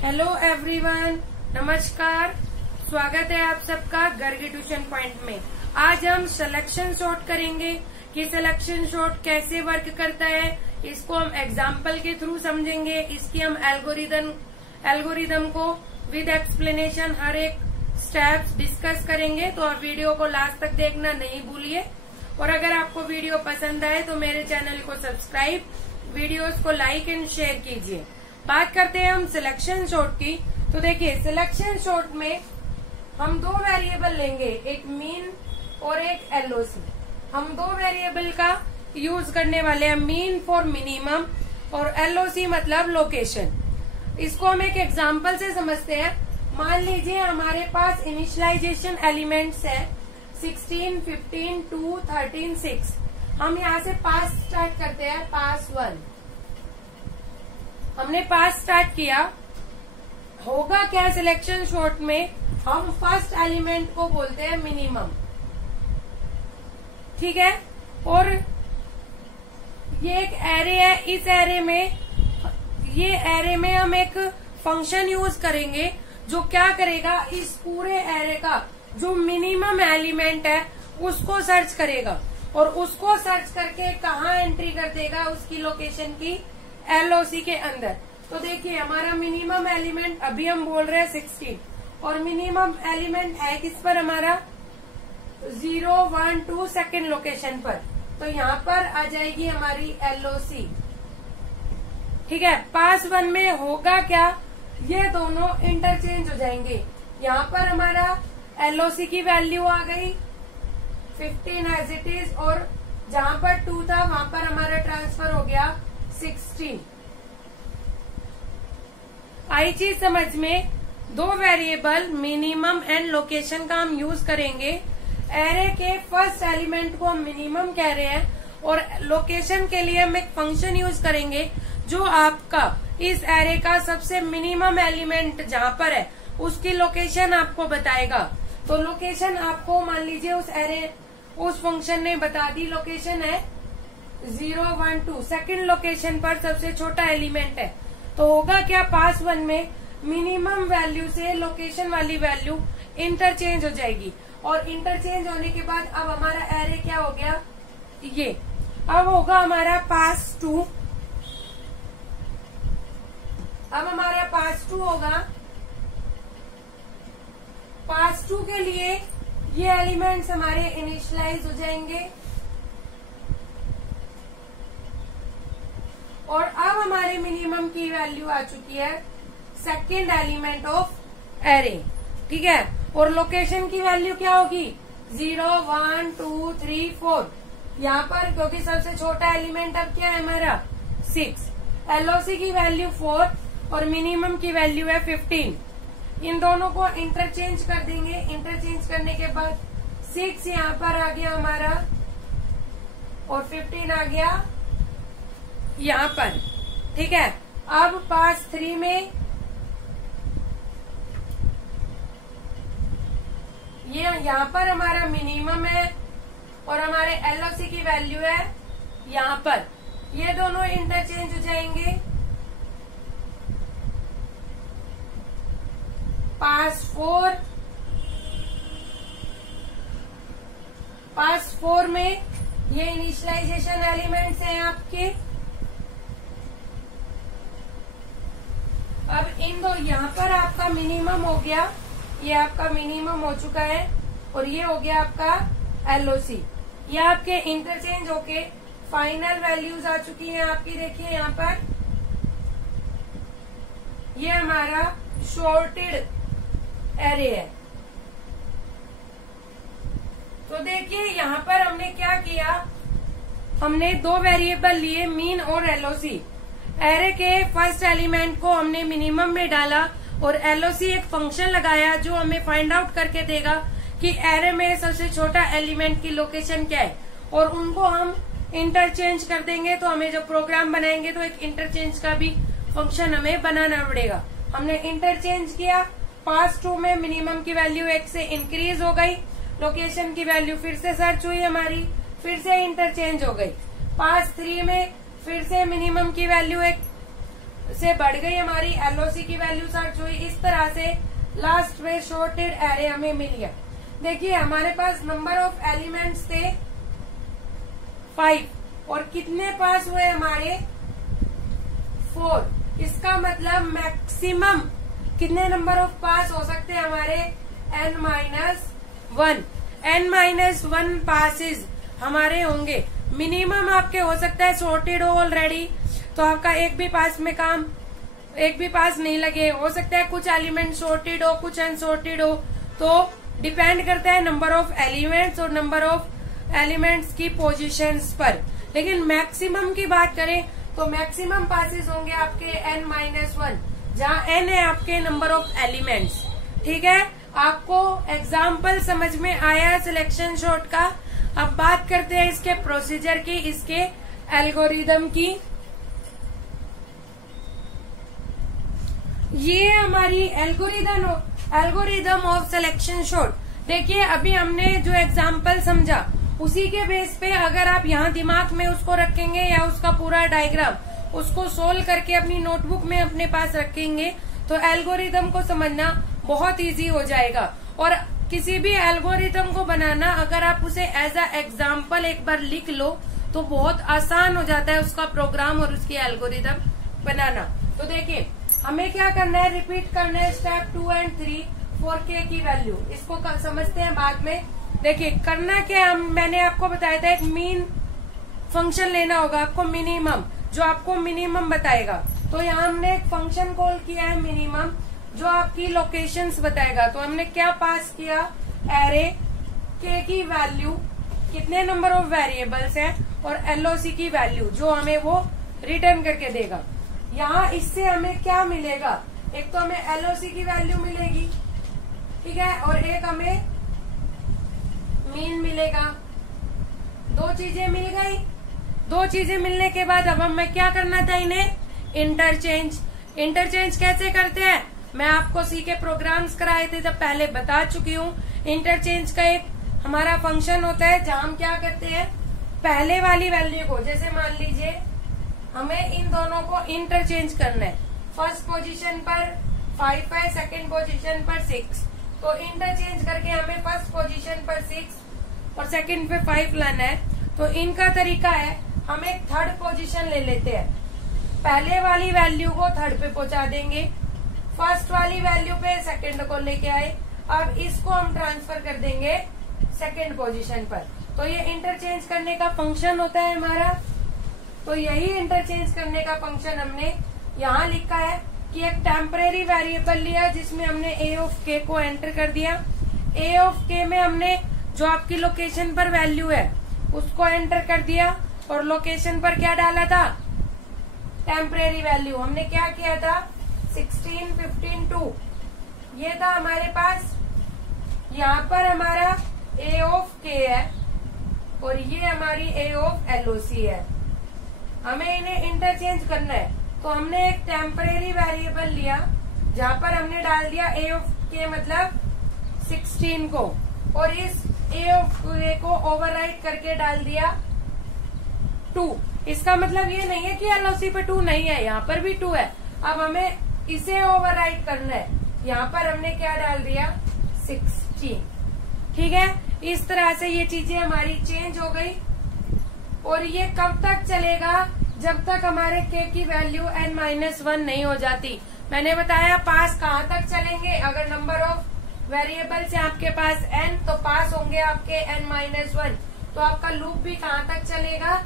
Hello everyone, नमस्कार। स्वागत है आप सबका गर्गी ट्यूशन पॉइंट में। आज हम सिलेक्शन सॉर्ट करेंगे कि सिलेक्शन सॉर्ट कैसे वर्क करता है। इसको हम एग्जाम्पल के थ्रू समझेंगे। इसकी हम एल्गोरिदम को विद एक्सप्लेनेशन हर एक स्टेप्स डिस्कस करेंगे। तो आप वीडियो को लास्ट तक देखना नहीं भूलिए। और अगर आपको वीडियो पसंद आए तो मेरे चैनल को सब्सक्राइब, वीडियोस को लाइक एंड शेयर कीजिए। बात करते हैं हम सिलेक्शन सॉर्ट की। तो देखिए, सिलेक्शन सॉर्ट में हम दो वेरिएबल लेंगे, एक मीन और एक एलओसी। हम दो वेरिएबल का यूज करने वाले हैं, मीन फॉर मिनिमम और एलओसी मतलब लोकेशन। इसको हम एक एग्जांपल से समझते हैं। मान लीजिए हमारे पास इनिशियलाइजेशन एलिमेंट्स है 16, 15, 2, 13, 6। हम यहाँ से पास स्टार्ट करते हैं, पास 1। हमने पास स्टार्ट किया। होगा क्या सिलेक्शन सॉर्ट में, हम फर्स्ट एलिमेंट को बोलते हैं मिनिमम, ठीक है। और ये एक एरे है। इस एरे में हम एक फंक्शन यूज करेंगे जो क्या करेगा, इस पूरे एरे का जो मिनिमम एलिमेंट है उसको सर्च करेगा और उसको सर्च करके कहाँ एंट्री कर देगा, उसकी लोकेशन की एलओसी के अंदर। तो देखिए, हमारा मिनिमम एलिमेंट अभी हम बोल रहे हैं 16 और मिनिमम एलिमेंट है किस पर, हमारा 0, 1, 2 सेकेंड लोकेशन पर। तो यहाँ पर आ जाएगी हमारी एलओसी, ठीक है। पास 1 में होगा क्या, ये दोनों इंटरचेंज हो जाएंगे। यहाँ पर हमारा एलओसी की वैल्यू आ गई 15 एज इट इज, और जहाँ पर 2 था वहां पर हमारा ट्रांसफर हो गया 16। आई चीज समझ में, दो वेरिएबल मिनिमम एंड लोकेशन का हम यूज करेंगे। एरे के फर्स्ट एलिमेंट को हम मिनिमम कह रहे हैं और लोकेशन के लिए हम एक फंक्शन यूज करेंगे जो आपका इस एरे का सबसे मिनिमम एलिमेंट जहां पर है उसकी लोकेशन आपको बताएगा। तो लोकेशन आपको मान लीजिए उस फंक्शन ने बता दी, लोकेशन है 0, 1, 2 सेकेंड लोकेशन पर सबसे छोटा एलिमेंट है। तो होगा क्या, पास 1 में मिनिमम वैल्यू से लोकेशन वाली वैल्यू इंटरचेंज हो जाएगी। और इंटरचेंज होने के बाद अब हमारा एरे क्या हो गया, ये अब होगा हमारा पास 2। अब हमारा पास 2 होगा। पास 2 के लिए ये एलिमेंट्स हमारे इनिशियलाइज हो जाएंगे। और अब हमारे मिनिमम की वैल्यू आ चुकी है सेकेंड एलिमेंट ऑफ एरे, ठीक है। और लोकेशन की वैल्यू क्या होगी, 0, 1, 2, 3, 4। यहाँ पर क्योंकि सबसे छोटा एलिमेंट अब क्या है हमारा 6। एलओसी की वैल्यू 4 और मिनिमम की वैल्यू है 15। इन दोनों को इंटरचेंज कर देंगे। इंटरचेंज करने के बाद 6 यहाँ पर आ गया हमारा और 15 आ गया यहाँ पर, ठीक है। अब पास 3 में ये यहाँ पर हमारा मिनिमम है और हमारे एलओसी की वैल्यू है यहाँ पर। ये दोनों इंटरचेंज हो जाएंगे। पास 4 में ये इनिशियलाइजेशन एलिमेंट्स हैं आपके। अब इन दो, यहाँ पर आपका मिनिमम हो गया, ये आपका मिनिमम हो चुका है और ये हो गया आपका एलओसी। ये आपके इंटरचेंज होके फाइनल वैल्यूज आ चुकी हैं आपकी। देखिए यहाँ पर ये हमारा शॉर्टेड एरे है। तो देखिए यहाँ पर हमने क्या किया, हमने दो वेरिएबल लिए, मीन और एलओसी। एरे के फर्स्ट एलिमेंट को हमने मिनिमम में डाला और एलओसी एक फंक्शन लगाया जो हमें फाइंड आउट करके देगा कि एरे में सबसे छोटा एलिमेंट की लोकेशन क्या है। और उनको हम इंटरचेंज कर देंगे। तो हमें जब प्रोग्राम बनाएंगे तो एक इंटरचेंज का भी फंक्शन हमें बनाना पड़ेगा। हमने इंटरचेंज किया। पास 2 में मिनिमम की वैल्यू 1 से इंक्रीज हो गई, लोकेशन की वैल्यू फिर से सर्च हुई हमारी, फिर से इंटरचेंज हो गई। पास 3 में फिर से मिनिमम की वैल्यू 1 से बढ़ गई हमारी, एलओसी की वैल्यू सर्च हुई, इस तरह से लास्ट में शॉर्टेड एरे हमें मिल गया। देखिए हमारे पास नंबर ऑफ एलिमेंट्स थे 5 और कितने पास हुए हमारे 4। इसका मतलब मैक्सिमम कितने नंबर ऑफ पास हो सकते हैं हमारे n-1। n-1 पासिस हमारे होंगे। मिनिमम आपके हो सकता है सॉर्टेड हो ऑलरेडी तो आपका एक भी पास नहीं लगे, हो सकता है कुछ एलिमेंट सॉर्टेड हो कुछ अनसॉर्टेड हो, तो डिपेंड करता है नंबर ऑफ एलिमेंट्स और नंबर ऑफ एलिमेंट्स की पोजीशंस पर। लेकिन मैक्सिमम की बात करें तो मैक्सिमम पासेस होंगे आपके n-1, जहाँ n है आपके नंबर ऑफ एलिमेंट्स। ठीक है, आपको एग्जाम्पल समझ में आया सिलेक्शन शॉर्ट का। अब बात करते हैं इसके प्रोसीजर की, इसके एल्गोरिदम की। ये हमारी एल्गोरिदम ऑफ सिलेक्शन शॉर्ट। देखिए अभी हमने जो एग्जाम्पल समझा उसी के बेस पे अगर आप यहाँ दिमाग में उसको रखेंगे या उसका पूरा डायग्राम उसको सोल्व करके अपनी नोटबुक में अपने पास रखेंगे तो एल्गोरिदम को समझना बहुत इजी हो जाएगा। और किसी भी एल्गोरिदम को बनाना अगर आप उसे एज अ एग्जाम्पल एक बार लिख लो तो बहुत आसान हो जाता है उसका प्रोग्राम और उसकी एल्गोरिदम बनाना। तो देखिए हमें क्या करना है, रिपीट करना है स्टेप 2 और 3 फॉर k की वैल्यू। इसको समझते हैं बाद में। देखिए करना क्या, मैंने आपको बताया था एक मीन फंक्शन लेना होगा आपको, मिनिमम, जो आपको मिनिमम बताएगा। तो यहाँ हमने एक फंक्शन कॉल किया है मिनिमम जो आपकी लोकेशंस बताएगा। तो हमने क्या पास किया, एरे k की वैल्यू, कितने नंबर ऑफ वेरिएबल्स है और एलओसी की वैल्यू जो हमें वो रिटर्न करके देगा। यहाँ इससे हमें क्या मिलेगा, एक तो हमें एलओसी की वैल्यू मिलेगी, ठीक है, और एक हमें मीन मिलेगा। दो चीजें मिल गई। दो चीजें मिलने के बाद अब हमें क्या करना था, इन्हें इंटरचेंज कैसे करते हैं मैं आपको सी के प्रोग्राम्स कराए थे जब पहले बता चुकी हूँ। इंटरचेंज का एक हमारा फंक्शन होता है जहाँ हम क्या करते हैं, पहले वाली वैल्यू को, जैसे मान लीजिए हमें इन दोनों को इंटरचेंज करना है। फर्स्ट पोजीशन पर 5 है, सेकंड पोजीशन पर 6, तो इंटरचेंज करके हमें फर्स्ट पोजीशन पर 6 और सेकंड पे 5 लाना है। तो इनका तरीका है, हम एक थर्ड पोजीशन ले लेते हैं, पहले वाली वैल्यू को थर्ड पे पहुंचा देंगे, फर्स्ट वाली वैल्यू पे सेकंड को लेके आए, अब इसको हम ट्रांसफर कर देंगे सेकंड पोजीशन पर। तो ये इंटरचेंज करने का फंक्शन होता है हमारा। तो यही इंटरचेंज करने का फंक्शन हमने यहाँ लिखा है कि एक टेम्परेरी वेरिएबल लिया जिसमें हमने a ऑफ k को एंटर कर दिया। a ऑफ k में हमने जो आपकी लोकेशन पर वैल्यू है उसको एंटर कर दिया और लोकेशन पर क्या डाला था, टेम्परेरी वैल्यू। हमने क्या किया था, 16, 15, 2 ये था हमारे पास। यहाँ पर हमारा a ऑफ k है और ये हमारी a ऑफ LOC है। हमें इन्हें इंटरचेंज करना है तो हमने एक टेम्परेरी वेरिएबल लिया जहाँ पर हमने डाल दिया a ऑफ k मतलब 16 को, और इस a ऑफ k को ओवरराइट करके डाल दिया 2। इसका मतलब ये नहीं है कि LOC पे 2 नहीं है, यहाँ पर भी 2 है। अब हमें इसे ओवरराइट करना है, यहाँ पर हमने क्या डाल दिया 16। ठीक है, इस तरह से ये चीजें हमारी चेंज हो गई। और ये कब तक चलेगा, जब तक हमारे k की वैल्यू n-1 नहीं हो जाती। मैंने बताया पास कहाँ तक चलेंगे, अगर नंबर ऑफ वेरिएबल्स है आपके पास n तो पास होंगे आपके n-1, तो आपका लूप भी कहाँ तक चलेगा,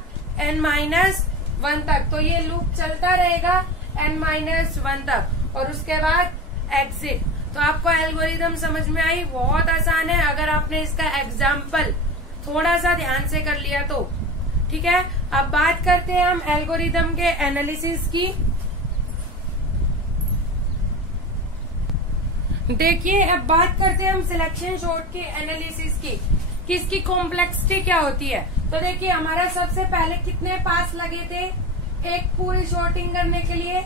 n-1 तक। तो ये लूप चलता रहेगा n-1 तक और उसके बाद एग्जिट। तो आपको एल्गोरिदम समझ में आई, बहुत आसान है अगर आपने इसका एग्जाम्पल थोड़ा सा ध्यान से कर लिया तो। ठीक है, अब बात करते हैं हम एल्गोरिदम के एनालिसिस की। देखिए अब बात करते हैं हम सिलेक्शन सॉर्ट के एनालिसिस की, कि इसकी कॉम्प्लेक्सिटी क्या होती है। तो देखिए हमारा सबसे पहले कितने पास लगे थे एक पूरी सॉर्टिंग करने के लिए,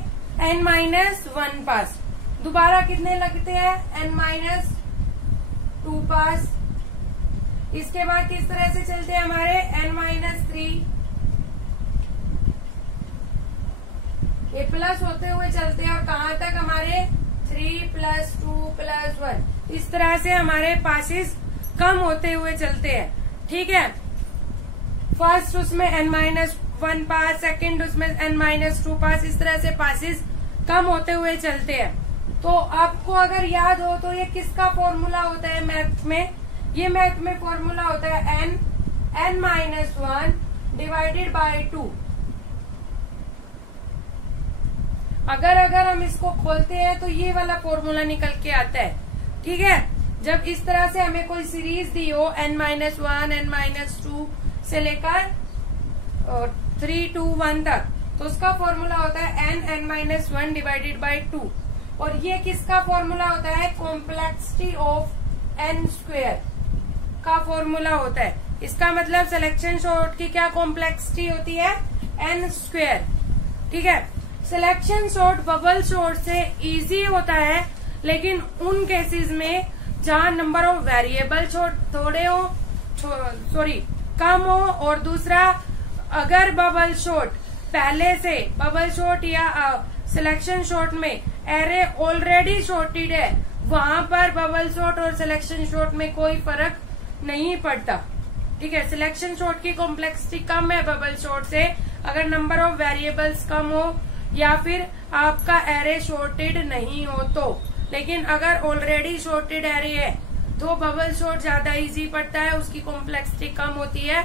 n-1 पास। दोबारा कितने लगते हैं, n-2 पास। इसके बाद किस तरह से चलते हैं हमारे n-3, ये प्लस होते हुए चलते हैं और कहाँ तक हमारे 3 + 2 + 1 इस तरह से हमारे पासेस कम होते हुए चलते हैं। ठीक है, फर्स्ट उसमें n-1 पास, सेकंड उसमें n-2 पास, इस तरह से पासेस कम होते हुए चलते हैं। तो आपको अगर याद हो तो ये किसका फॉर्मूला होता है मैथ में? ये मैथ में फॉर्मूला होता है n-1 डिवाइडेड बाय 2। अगर हम इसको खोलते हैं तो ये वाला फॉर्मूला निकल के आता है। ठीक है, जब इस तरह से हमें कोई सीरीज दी हो n-1 n-2 से लेकर 3 2 1 तक, तो उसका फॉर्मूला होता है n-1 डिवाइडेड बाय 2। और ये किसका फॉर्मूला होता है? कॉम्प्लेक्सिटी ऑफ n² का फॉर्मूला होता है। इसका मतलब सिलेक्शन सॉर्ट की क्या कॉम्प्लेक्सिटी होती है? n²। ठीक है, सिलेक्शन सॉर्ट बबल सॉर्ट से इजी होता है, लेकिन उन केसेस में जहां नंबर ऑफ वेरिएबल थोड़े हो, कम हो, और दूसरा अगर बबल सॉर्ट पहले से बबल सॉर्ट या सिलेक्शन सॉर्ट में एरे ऑलरेडी सॉर्टेड है, वहां पर बबल सॉर्ट और सिलेक्शन सॉर्ट में कोई फर्क नहीं पड़ता। ठीक है, सिलेक्शन सॉर्ट की कॉम्प्लेक्सिटी कम है बबल सॉर्ट से अगर नंबर ऑफ वेरिएबल्स कम हो या फिर आपका एरे सॉर्टेड नहीं हो तो। लेकिन अगर ऑलरेडी सॉर्टेड एरे है तो बबल सॉर्ट ज्यादा इजी पड़ता है, उसकी कॉम्प्लेक्सिटी कम होती है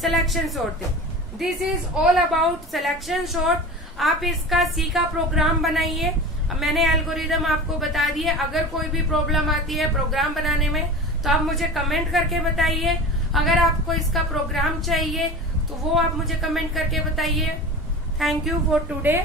सिलेक्शन सॉर्ट से। This is all about selection sort. आप इसका सी का प्रोग्राम बनाइए। मैंने एल्गोरिदम आपको बता दिए। अगर कोई भी प्रॉब्लम आती है प्रोग्राम बनाने में तो आप मुझे कमेंट करके बताइए। अगर आपको इसका प्रोग्राम चाहिए तो वो आप मुझे कमेंट करके बताइए। Thank you for today.